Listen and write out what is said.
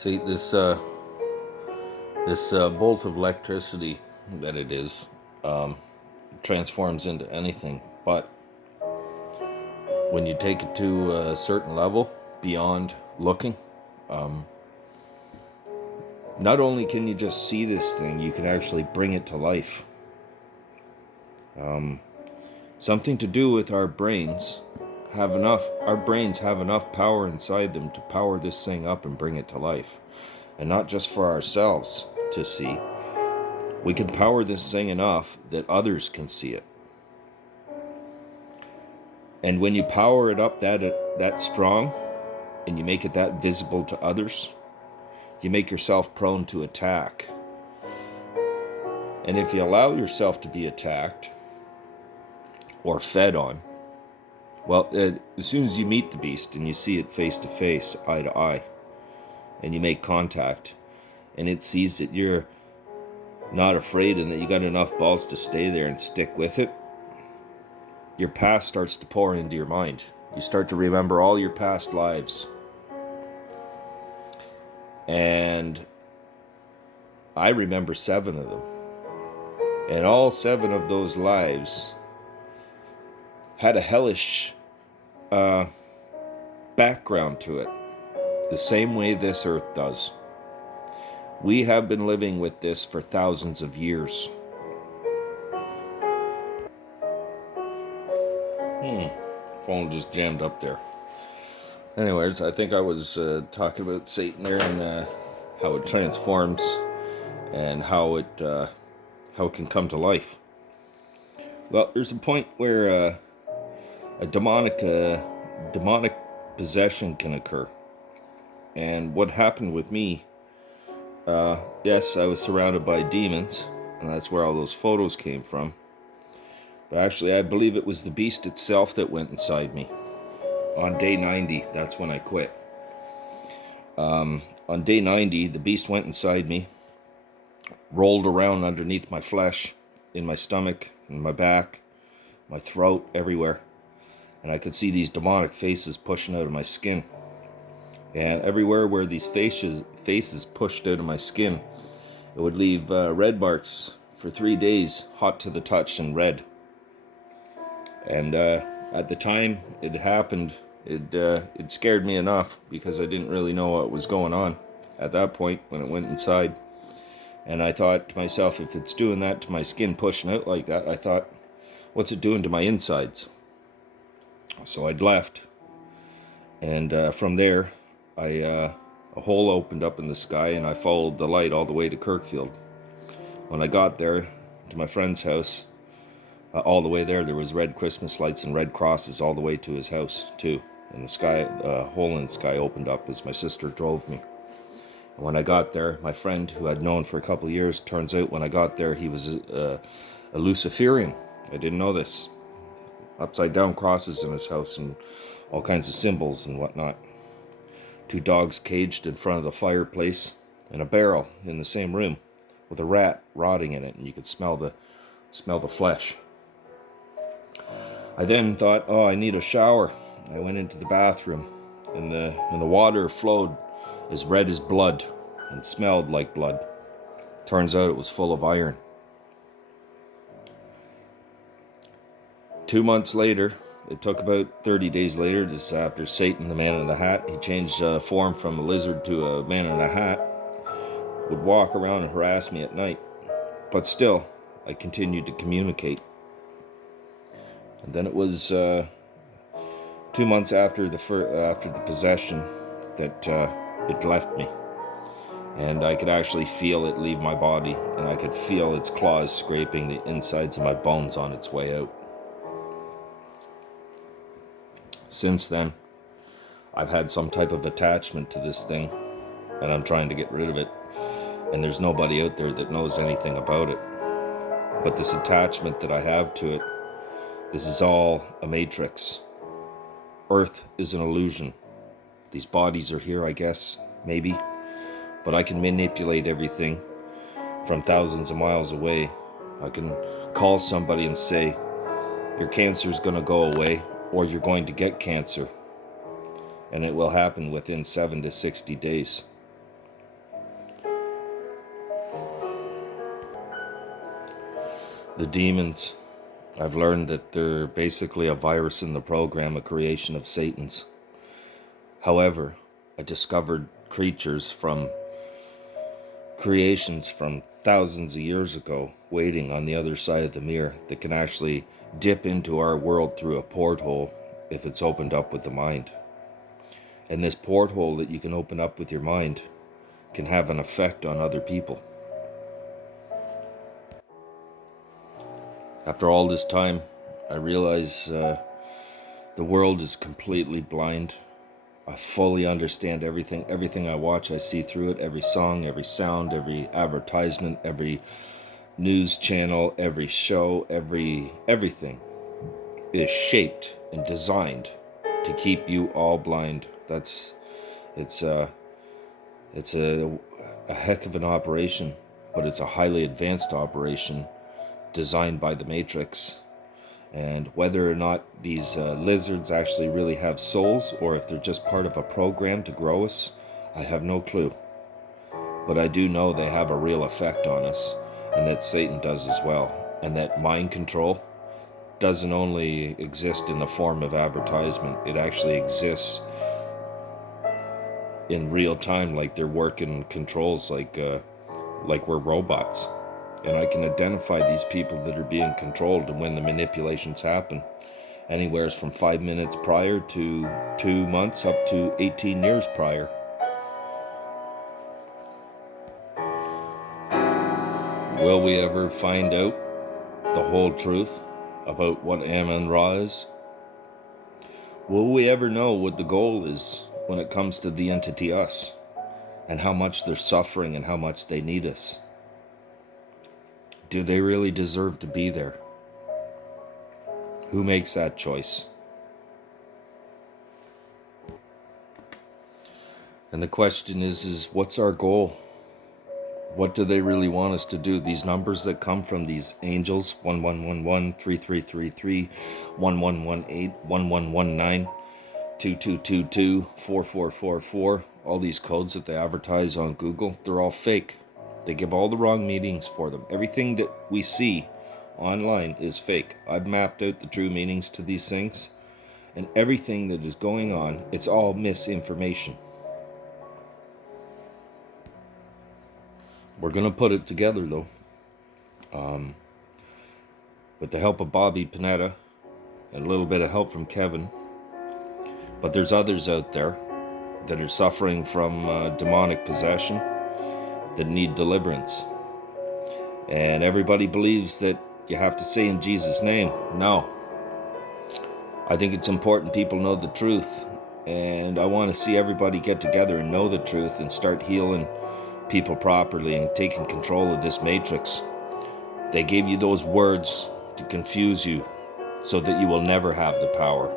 See, this bolt of electricity that it is transforms into anything. But when you take it to a certain level beyond looking, not only can you just see this thing, you can actually bring it to life. Something to do with our brains have enough power inside them to power this thing up and bring it to life. And not just for ourselves to see. We can power this thing enough that others can see it. And when you power it up that strong, and you make it that visible to others, you make yourself prone to attack. And if you allow yourself to be attacked or fed on, well, as soon as you meet the beast and you see it face to face, eye to eye, and you make contact, and it sees that you're not afraid and that you got enough balls to stay there and stick with it, your past starts to pour into your mind. You start to remember all your past lives. And I remember 7 of them. And all 7 of those lives had a hellish background to it, the same way this earth does. We have been living with this for thousands of years. Phone just jammed up there. Anyways, I think I was talking about Satan there and how it transforms and how it can come to life. Well, there's a point where a demonic possession can occur. And what happened with me, yes, I was surrounded by demons, and that's where all those photos came from. But actually, I believe it was the beast itself that went inside me. On day 90, that's when I quit. On day 90, the beast went inside me, rolled around underneath my flesh, in my stomach, in my back, my throat, everywhere. And I could see these demonic faces pushing out of my skin. And everywhere where these faces pushed out of my skin, it would leave red marks for 3 days, hot to the touch and red. And at the time it happened, it scared me enough because I didn't really know what was going on at that point when it went inside. And I thought to myself, if it's doing that to my skin, pushing out like that, I thought, what's it doing to my insides? So I'd left. And from there, a hole opened up in the sky, and I followed the light all the way to Kirkfield. When I got there, to my friend's house, all the way there was red Christmas lights and red crosses all the way to his house, too. And the sky, hole in the sky opened up as my sister drove me. And when I got there, my friend, who I'd known for a couple of years, turns out when I got there, he was a Luciferian. I didn't know this. Upside down crosses in his house and all kinds of symbols and whatnot. 2 dogs caged in front of the fireplace, and a barrel in the same room with a rat rotting in it, and you could smell the flesh. I then thought, oh, I need a shower. I went into the bathroom, and the water flowed as red as blood and smelled like blood. Turns out it was full of iron. 2 months later, it took about 30 days later, this after Satan, the man in the hat, he changed form from a lizard to a man in a hat, would walk around and harass me at night. But still, I continued to communicate. And then it was 2 months after the possession that it left me. And I could actually feel it leave my body, and I could feel its claws scraping the insides of my bones on its way out. Since then, I've had some type of attachment to this thing, and I'm trying to get rid of it. And there's nobody out there that knows anything about it. But this attachment that I have to it, this is all a matrix. Earth is an illusion. These bodies are here, I guess, maybe. But I can manipulate everything from thousands of miles away. I can call somebody and say, your cancer's going to go away, or you're going to get cancer. And it will happen within 7 to 60 days. The demons, I've learned that they're basically a virus in the program, a creation of Satan's. However, I discovered creatures from creations from thousands of years ago waiting on the other side of the mirror that can actually dip into our world through a porthole if it's opened up with the mind. And this porthole that you can open up with your mind can have an effect on other people. After all this time, I realize the world is completely blind. I fully understand everything. Everything I watch, I see through it. Every song, every sound, every advertisement, every news channel, every show, everything is shaped and designed to keep you all blind. It's a heck of an operation, but it's a highly advanced operation designed by the Matrix. And whether or not these lizards actually really have souls, or if they're just part of a program to grow us, I have no clue. But I do know they have a real effect on us, and that Satan does as well. And that mind control doesn't only exist in the form of advertisement, it actually exists in real time, like they're working controls, like we're robots. And I can identify these people that are being controlled and when the manipulations happen. Anywhere from 5 minutes prior to 2 months up to 18 years prior. Will we ever find out the whole truth about what Amun-Ra is? Will we ever know what the goal is when it comes to the entity us? And how much they're suffering and how much they need us? Do they really deserve to be there? Who makes that choice? And the question is what's our goal? What do they really want us to do? These numbers that come from these angels, 1111, 3333, 1118, 1119, 2222, 4444, all these codes that they advertise on Google, they're all fake. They give all the wrong meanings for them. Everything that we see online is fake. I've mapped out the true meanings to these things, and everything that is going on, it's all misinformation. We're going to put it together, though. With the help of Bobby Panetta and a little bit of help from Kevin. But there's others out there that are suffering from demonic possession that need deliverance. And everybody believes that you have to say in Jesus' name. No. I think it's important people know the truth. And I want to see everybody get together and know the truth and start healing people properly and taking control of this matrix. They gave you those words to confuse you so that you will never have the power.